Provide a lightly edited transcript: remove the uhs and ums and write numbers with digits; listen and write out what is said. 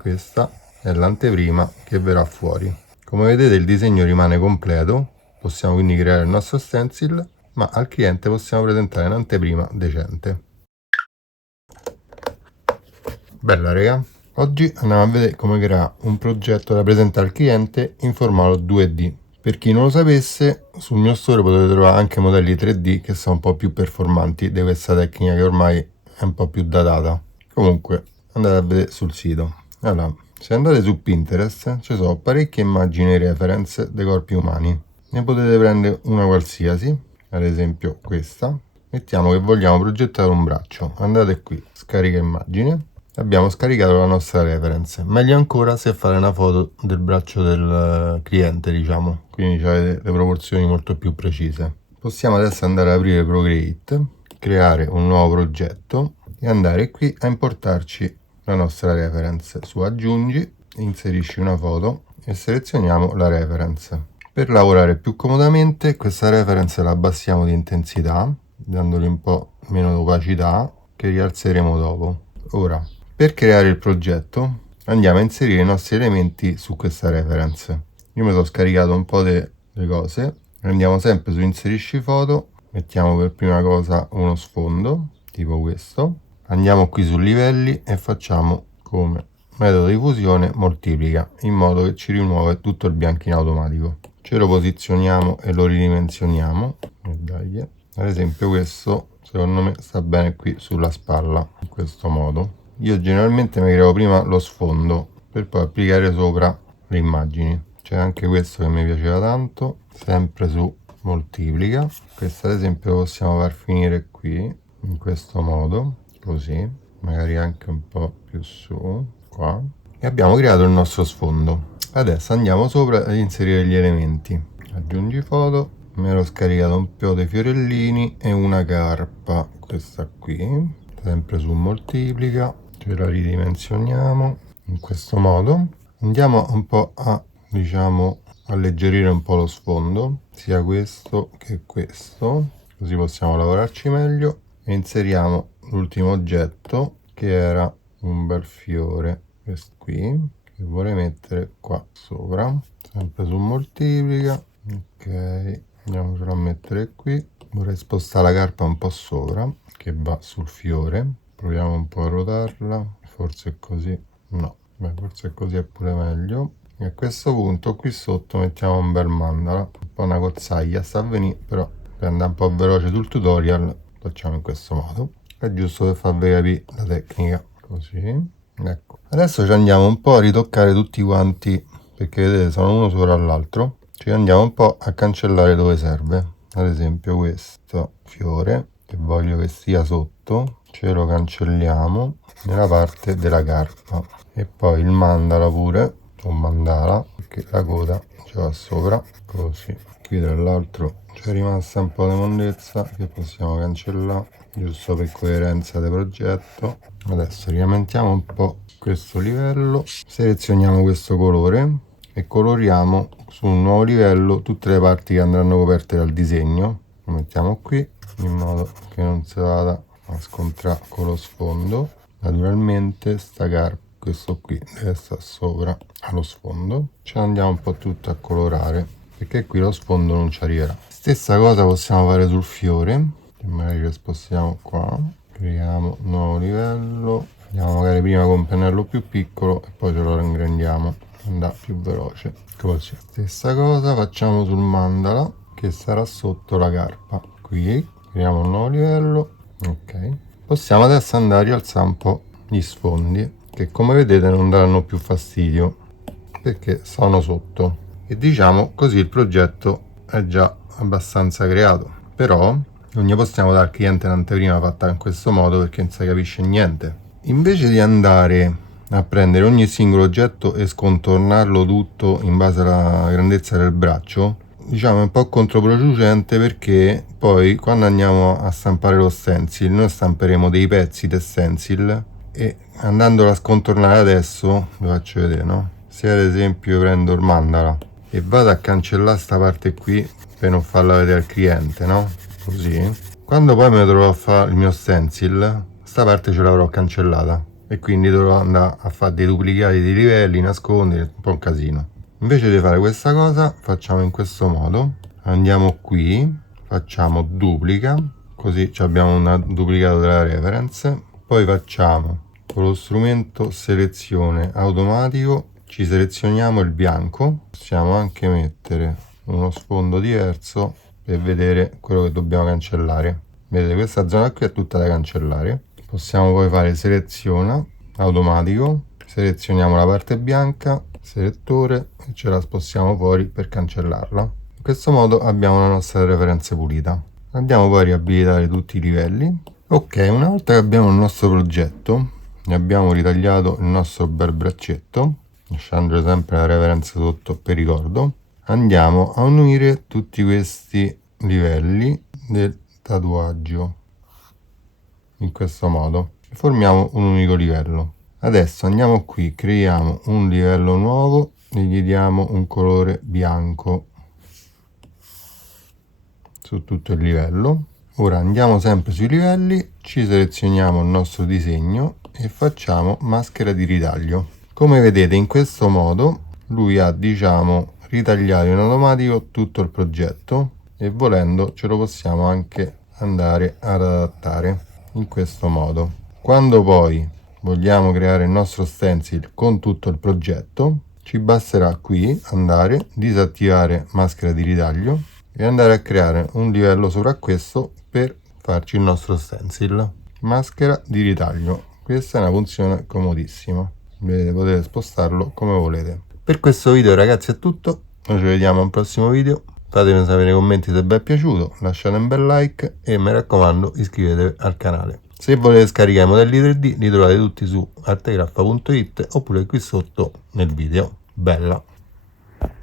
questa è l'anteprima che verrà fuori. Come vedete il disegno rimane completo, possiamo quindi creare il nostro stencil, ma al cliente possiamo presentare un'anteprima decente. Bella raga, oggi andiamo a vedere come creare un progetto da presentare al cliente in formato 2D. Per chi non lo sapesse, sul mio store potete trovare anche modelli 3D che sono un po' più performanti di questa tecnica che ormai è un po' più datata. Comunque andate a vedere sul sito. Allora, se andate su Pinterest ci sono parecchie immagini reference dei corpi umani. Ne potete prendere una qualsiasi, ad esempio questa. Mettiamo che vogliamo progettare un braccio. Andate qui, scarica immagine. Abbiamo scaricato la nostra reference. Meglio ancora se fate una foto del braccio del cliente, diciamo, quindi avete le proporzioni molto più precise. Possiamo adesso andare ad aprire Procreate, creare un nuovo progetto e andare qui a importarci la nostra reference. Su aggiungi, inserisci una foto e selezioniamo la reference. Per lavorare più comodamente questa reference la abbassiamo di intensità, dandogli un po' meno opacità, che rialzeremo dopo. Ora, per creare il progetto andiamo a inserire i nostri elementi su questa reference. Io mi sono scaricato un po' delle cose, andiamo sempre su inserisci foto, mettiamo per prima cosa uno sfondo tipo questo, andiamo qui su livelli e facciamo come metodo di fusione moltiplica, in modo che ci rimuove tutto il bianco in automatico. Ce lo posizioniamo e lo ridimensioniamo e dai, ad esempio questo secondo me sta bene qui sulla spalla, in questo modo. Io generalmente mi creo prima lo sfondo per poi applicare sopra le immagini. C'è anche questo che mi piaceva tanto, sempre su moltiplica. Questo ad esempio lo possiamo far finire qui, in questo modo, così, magari anche un po' più su, qua. E abbiamo creato il nostro sfondo. Adesso andiamo sopra ad inserire gli elementi. Aggiungi foto, mi ero scaricato un po' dei fiorellini e una carpa, questa qui, sempre su moltiplica, ce la ridimensioniamo in questo modo. Andiamo un po' a, diciamo, alleggerire un po' lo sfondo, sia questo che questo, così possiamo lavorarci meglio. E inseriamo l'ultimo oggetto che era un bel fiore, questo qui, che vorrei mettere qua sopra, sempre su moltiplica. Ok, andiamocelo a mettere qui. Vorrei spostare la carpa un po' sopra, che va sul fiore. Proviamo un po' a rotarla, forse così, no, beh, forse così è pure meglio. E a questo punto qui sotto mettiamo un bel mandala, un po' una cozzaglia, sta a venire, però per andare un po' veloce sul tutorial facciamo in questo modo. È giusto per farvi capire la tecnica, così, ecco. Adesso ci andiamo un po' a ritoccare tutti quanti, perché vedete sono uno sopra l'altro. Ci andiamo un po' a cancellare dove serve. Ad esempio questo fiore che voglio che sia sotto, ce lo cancelliamo nella parte della carpa. E poi il mandala pure, o mandala, perché la coda ci va sopra, così. Qui tra l'altro c'è rimasta un po' di mondezza che possiamo cancellare, giusto per coerenza del progetto. Adesso riaumentiamo un po' questo livello, selezioniamo questo colore e coloriamo su un nuovo livello tutte le parti che andranno coperte dal disegno. Lo mettiamo qui in modo che non si vada a scontrare con lo sfondo. Naturalmente sta carpa, questo qui deve stare sopra allo sfondo. Ce l'andiamo un po' tutto a colorare, perché qui lo sfondo non ci arriverà. Stessa cosa possiamo fare sul fiore, che magari lo spostiamo qua, creiamo un nuovo livello, andiamo magari prima con un pennello più piccolo e poi ce lo ingrandiamo, andrà più veloce, così. Stessa cosa facciamo sul mandala, che sarà sotto la carpa. Qui creiamo un nuovo livello, ok. Possiamo adesso andare a rialzare un po' gli sfondi, che come vedete non daranno più fastidio, perché sono sotto. E diciamo così il progetto è già abbastanza creato, però non gli possiamo dare al cliente un'anteprima fatta in questo modo perché non si capisce niente. Invece di andare a prendere ogni singolo oggetto e scontornarlo tutto in base alla grandezza del braccio, diciamo è un po' controproducente, perché poi quando andiamo a stampare lo stencil noi stamperemo dei pezzi di stencil e andandolo a scontornare adesso vi faccio vedere, no? Se ad esempio io prendo il mandala e vado a cancellare sta parte qui per non farla vedere al cliente, no? Così, quando poi mi trovo a fare il mio stencil sta parte ce l'avrò cancellata, e quindi dovrò andare a fare dei duplicati di livelli, nascondere, un po' un casino. Invece di fare questa cosa facciamo in questo modo: andiamo qui, facciamo duplica, così abbiamo un duplicato della reference, poi facciamo con lo strumento selezione automatico, ci selezioniamo il bianco, possiamo anche mettere uno sfondo diverso per vedere quello che dobbiamo cancellare. Vedete, questa zona qui è tutta da cancellare. Possiamo poi fare seleziona automatico, selezioniamo la parte bianca, selettore, e ce la spostiamo fuori per cancellarla. In questo modo abbiamo la nostra referenza pulita. Andiamo poi a riabilitare tutti i livelli. Ok, una volta che abbiamo il nostro progetto, ne abbiamo ritagliato il nostro bel braccetto, lasciando sempre la referenza sotto per ricordo, andiamo a unire tutti questi livelli del tatuaggio in questo modo e formiamo un unico livello. Adesso andiamo qui, creiamo un livello nuovo e gli diamo un colore bianco su tutto il livello. Ora andiamo sempre sui livelli, ci selezioniamo il nostro disegno e facciamo maschera di ritaglio. Come vedete, in questo modo lui ha, diciamo, ritagliato in automatico tutto il progetto e volendo ce lo possiamo anche andare ad adattare in questo modo. Quando poi vogliamo creare il nostro stencil con tutto il progetto, ci basterà qui andare, disattivare maschera di ritaglio e andare a creare un livello sopra questo per farci il nostro stencil. Maschera di ritaglio, questa è una funzione comodissima, vedete, potete spostarlo come volete. Per questo video ragazzi è tutto, noi ci vediamo al prossimo video, fatemi sapere nei commenti se vi è piaciuto, lasciate un bel like e mi raccomando iscrivetevi al canale. Se volete scaricare i modelli 3D li trovate tutti su artegraph.it oppure qui sotto nel video. Bella!